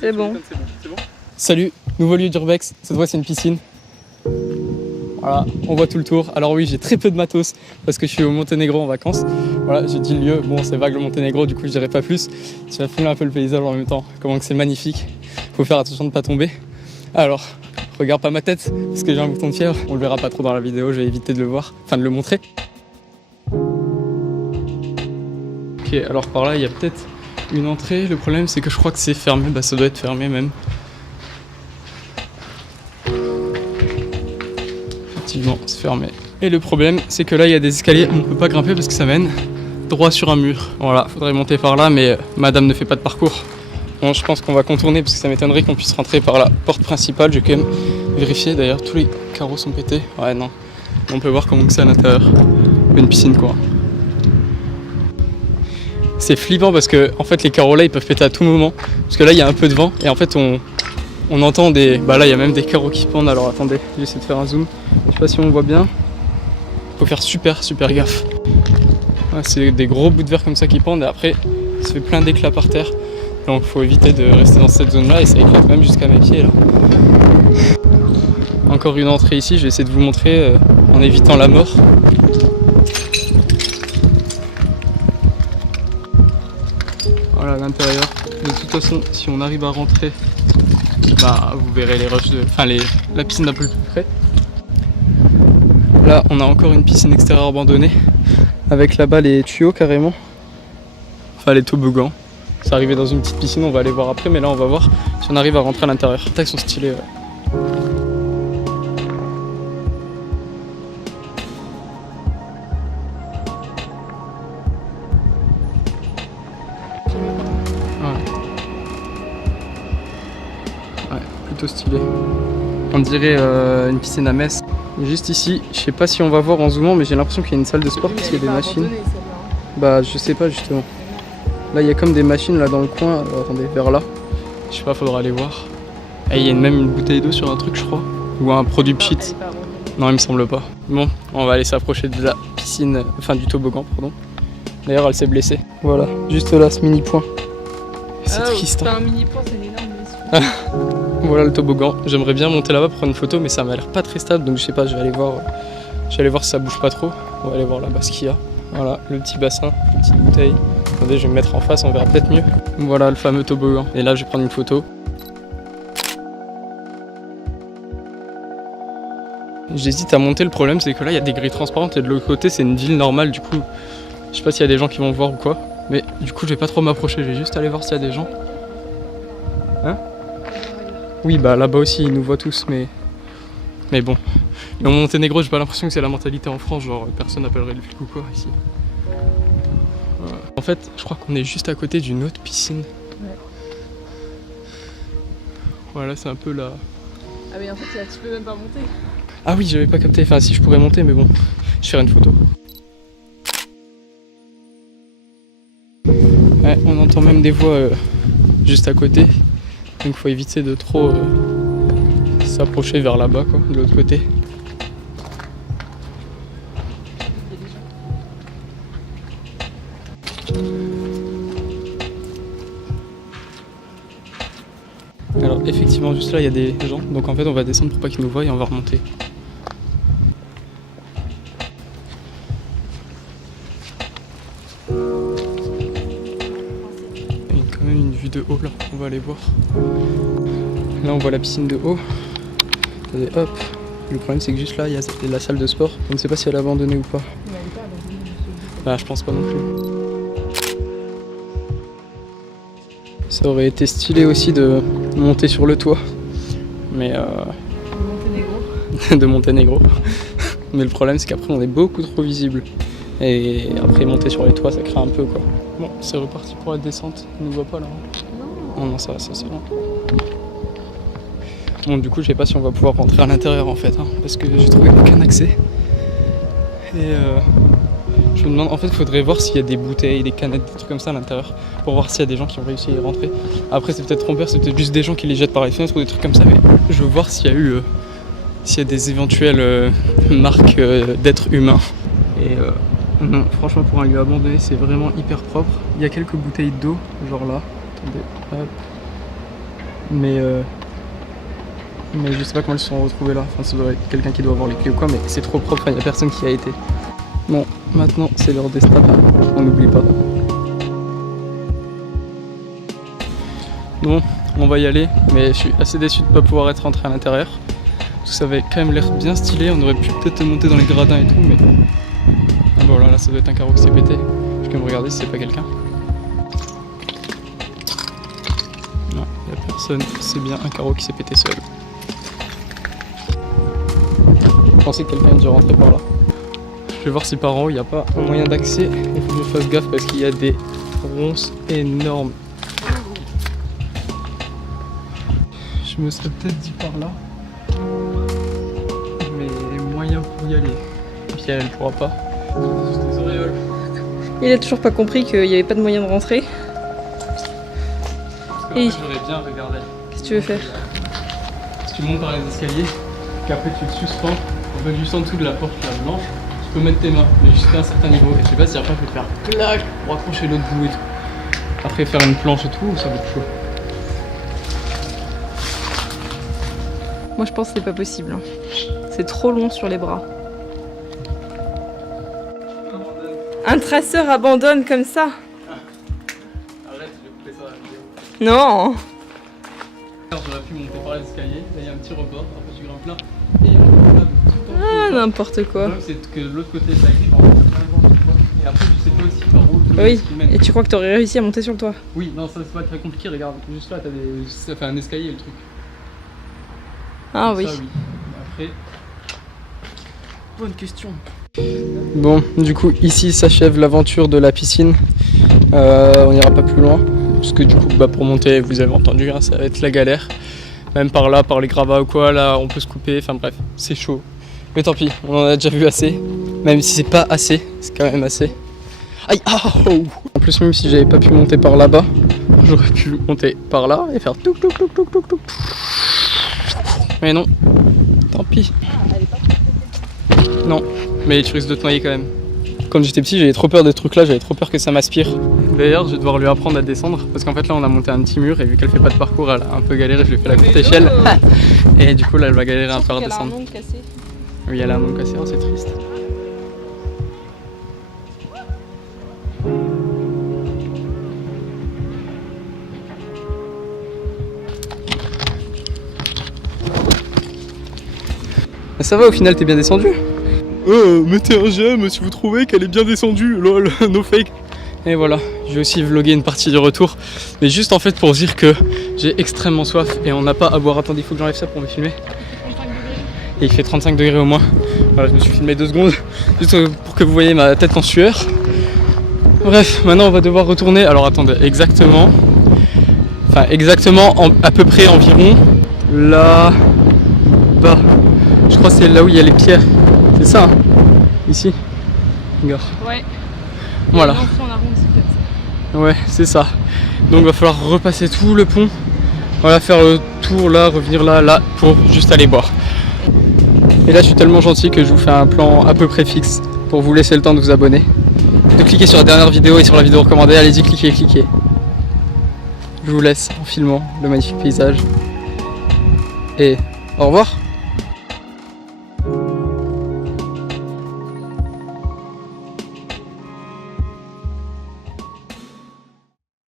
C'est bon. Salut, nouveau lieu d'Urbex, cette fois c'est une piscine. Voilà, on voit tout le tour. Alors oui, j'ai très peu de matos parce que je suis au Monténégro en vacances. Voilà, j'ai dit le lieu, bon c'est vague le Monténégro, du coup je dirai pas plus. Tu vas filmer un peu le paysage en même temps, comment que c'est magnifique. Faut faire attention de pas tomber. Alors, regarde pas ma tête, parce que j'ai un bouton de fièvre. On le verra pas trop dans la vidéo, je vais éviter de le voir, enfin de le montrer. Ok, alors par là il y a peut-être une entrée. Le problème c'est que je crois que c'est fermé, bah ça doit être fermé même. Effectivement, c'est fermé. Et le problème, c'est que là, il y a des escaliers, on ne peut pas grimper parce que ça mène droit sur un mur. Voilà, faudrait monter par là, mais madame ne fait pas de parcours. Bon, je pense qu'on va contourner parce que ça m'étonnerait qu'on puisse rentrer par la porte principale. Je vais quand même vérifier. D'ailleurs, tous les carreaux sont pétés. Ouais, non. On peut voir comment c'est à l'intérieur. Une piscine, quoi. C'est flippant parce que, en fait, les carreaux là, ils peuvent péter à tout moment. Parce que là, il y a un peu de vent et en fait, on entend des... Bah là il y a même des carreaux qui pendent, alors attendez, j'essaie de faire un zoom. Je sais pas si on voit bien. Faut faire super gaffe. Ouais, c'est des gros bouts de verre comme ça qui pendent et après ça fait plein d'éclats par terre. Donc faut éviter de rester dans cette zone là et ça éclate même jusqu'à mes pieds là. Encore une entrée ici, je vais essayer de vous montrer en évitant la mort. Voilà l'intérieur. De toute façon si on arrive à rentrer, bah, vous verrez les rushs la piscine d'un peu plus près. Là, on a encore une piscine extérieure abandonnée avec là-bas les tuyaux carrément. Enfin, les toboggans. C'est arrivé dans une petite piscine, on va aller voir après, mais là, on va voir si on arrive à rentrer à l'intérieur. Les tags sont stylés. Ouais. Ouais, plutôt stylé. On dirait une piscine à Metz. Juste ici, je sais pas si on va voir en zoomant, mais j'ai l'impression qu'il y a une salle de sport parce qu'il y a des machines. Bah je sais pas justement. Là il y a comme des machines là dans le coin. Alors, attendez, vers là. Je sais pas, faudra aller voir. Et il y a même une bouteille d'eau sur un truc je crois. Ou un produit pchit. Non il me semble pas. Bon, on va aller s'approcher de la piscine, enfin du toboggan pardon. D'ailleurs elle s'est blessée. Voilà, juste là ce mini point. C'est triste. C'est pas un mini point, c'est une énorme blessure. Voilà le toboggan. J'aimerais bien monter là-bas pour prendre une photo, mais ça m'a l'air pas très stable, donc je sais pas, je vais aller voir si ça bouge pas trop. On va aller voir là-bas ce qu'il y a. Voilà, le petit bassin, les petites bouteilles. Attendez, je vais me mettre en face, on verra peut-être mieux. Voilà le fameux toboggan. Et là, je vais prendre une photo. J'hésite à monter, le problème c'est que là, il y a des grilles transparentes et de l'autre côté, c'est une ville normale, du coup, je sais pas s'il y a des gens qui vont voir ou quoi. Mais du coup, je vais pas trop m'approcher, je vais juste aller voir s'il y a des gens. Hein ? Oui, bah là-bas aussi, ils nous voient tous, mais bon. Et au Monténégro, j'ai pas l'impression que c'est la mentalité en France, genre personne n'appellerait le flic ou quoi ici. En fait, je crois qu'on est juste à côté d'une autre piscine. Ouais. Voilà, c'est un peu là. Ah mais en fait, là, tu peux même pas monter. Ah oui, j'avais pas capté, enfin si je pourrais monter, mais bon, je ferai une photo. Ouais, on entend même des voix juste à côté. Donc faut éviter de trop s'approcher vers là-bas, quoi, de l'autre côté. Alors effectivement juste là il y a des gens, donc en fait on va descendre pour pas qu'ils nous voient et on va remonter. Il y a quand même une vue de haut là, on va aller voir. Là on voit la piscine de haut. Attendez, hop. Le problème c'est que juste là il y a la salle de sport. On ne sait pas si elle est abandonnée ou pas. Mais elle est pas abandonnée. Bah je pense pas non plus. Ça aurait été stylé aussi de monter sur le toit. Mais Monténégro. de Monténégro. Mais le problème c'est qu'après on est beaucoup trop visible. Et après monter sur les toits ça craint un peu quoi. Bon c'est reparti pour la descente. On ne nous voit pas là. Non. Non ça va, ça c'est long. Bon du coup je sais pas si on va pouvoir rentrer à l'intérieur en fait, hein, parce que j'ai trouvé aucun accès. Et je me demande, en fait il faudrait voir s'il y a des bouteilles, des canettes, des trucs comme ça à l'intérieur, pour voir s'il y a des gens qui ont réussi à y rentrer. Après c'est peut-être trompeur, c'est peut-être juste des gens qui les jettent par les fenêtres ou des trucs comme ça, mais je veux voir s'il y a eu s'il y a des éventuelles marques d'êtres humains. Et non, franchement pour un lieu abandonné c'est vraiment hyper propre. Il y a quelques bouteilles d'eau, genre là. Attendez, hop. Mais je sais pas comment ils se sont retrouvés là. Enfin, ça doit être quelqu'un qui doit avoir les clés ou quoi, mais c'est trop propre, il n'y a personne qui y a été. Bon, maintenant c'est l'heure des straps, on n'oublie pas. Bon, on va y aller, mais je suis assez déçu de ne pas pouvoir être rentré à l'intérieur. Parce que ça avait quand même l'air bien stylé, on aurait pu peut-être monter dans les gradins et tout, mais... Ah bah voilà, là ça doit être un carreau qui s'est pété. Je vais me regarder si c'est pas quelqu'un. Non, il n'y a personne, c'est bien un carreau qui s'est pété seul. Je pensais que quelqu'un est déjà rentré par là. Je vais voir si par en haut il n'y a pas un moyen d'accès. Il faut que je fasse gaffe parce qu'il y a des ronces énormes. Je me serais peut-être dit par là. Mais moyen pour y aller. Et puis elle pourra pas. Des auréoles. Il a toujours pas compris qu'il n'y avait pas de moyen de rentrer. Parce que j'aurais bien regardé. Qu'est-ce que tu veux faire? Si tu montes par les escaliers, qu'après tu te suspends, en fait juste en dessous de la porte là blanche, tu peux mettre tes mains, mais jusqu'à un certain niveau. Et je sais pas si après je vais faire clac pour accrocher l'autre bout et tout. Après faire une planche et tout, ça va être chaud. Moi je pense que c'est pas possible. Hein. C'est trop long sur les bras. Un traceur abandonne comme ça? Arrête, je vais couper ça à la vidéo. Non. J'aurais pu monter par les escaliers, là il y a un petit rebord, après tu grimpes là, et on là tout en Ah, n'importe quoi. Le problème c'est que de l'autre côté de la grille, par contre, il y a plein de vent, tu vois. Et après tu sais pas aussi par où Oui, ce qui mène. et tu crois que t'aurais réussi à monter sur le toit? Oui, non, ça c'est pas très compliqué, regarde, juste là, ça fait un escalier le truc. Ah Donc oui. ça, oui. Mais après, bonne question. Bon, du coup, ici s'achève l'aventure de la piscine. On n'ira pas plus loin. Parce que du coup, bah, pour monter, vous avez entendu, hein, ça va être la galère. Même par là, par les gravats ou quoi, là, on peut se couper. Enfin bref, c'est chaud. Mais tant pis, on en a déjà vu assez. Même si c'est pas assez, c'est quand même assez. Aïe, oh. En plus, même si j'avais pas pu monter par là-bas, j'aurais pu monter par là et faire touk touk touk touk touk touk. Mais non, tant pis. Non, mais tu risques de te noyer quand même. Quand j'étais petit, j'avais trop peur de ce truc là, j'avais trop peur que ça m'aspire. D'ailleurs, je vais devoir lui apprendre à descendre parce qu'en fait là on a monté un petit mur et vu qu'elle fait pas de parcours, elle a un peu galéré, je lui ai fait la courte échelle. Et du coup là elle va galérer un peu à redescendre. Oui, elle a un ongle cassé, oh, c'est triste. Ça va, au final t'es bien descendu. Mettez un j'aime si vous trouvez qu'elle est bien descendue, lol, no fake. Et voilà, je vais aussi vlogger une partie du retour. Mais juste en fait pour dire que j'ai extrêmement soif et on n'a pas à boire. Attendez, il faut que j'enlève ça pour me filmer. Et il fait 35 degrés au moins. Voilà, je me suis filmé 2 secondes, juste pour que vous voyez ma tête en sueur. Bref, maintenant on va devoir retourner. Alors attendez, exactement, à peu près environ là-bas. Je crois que c'est là où il y a les pierres. C'est ça, hein, ici. Regarde. Ouais. Voilà. Ouais, c'est ça. Donc il va falloir repasser tout le pont. Voilà, faire le tour là, revenir là, pour juste aller boire. Et là je suis tellement gentil que je vous fais un plan à peu près fixe pour vous laisser le temps de vous abonner. De cliquer sur la dernière vidéo et sur la vidéo recommandée, allez-y, cliquez. Je vous laisse en filmant le magnifique paysage. Et au revoir.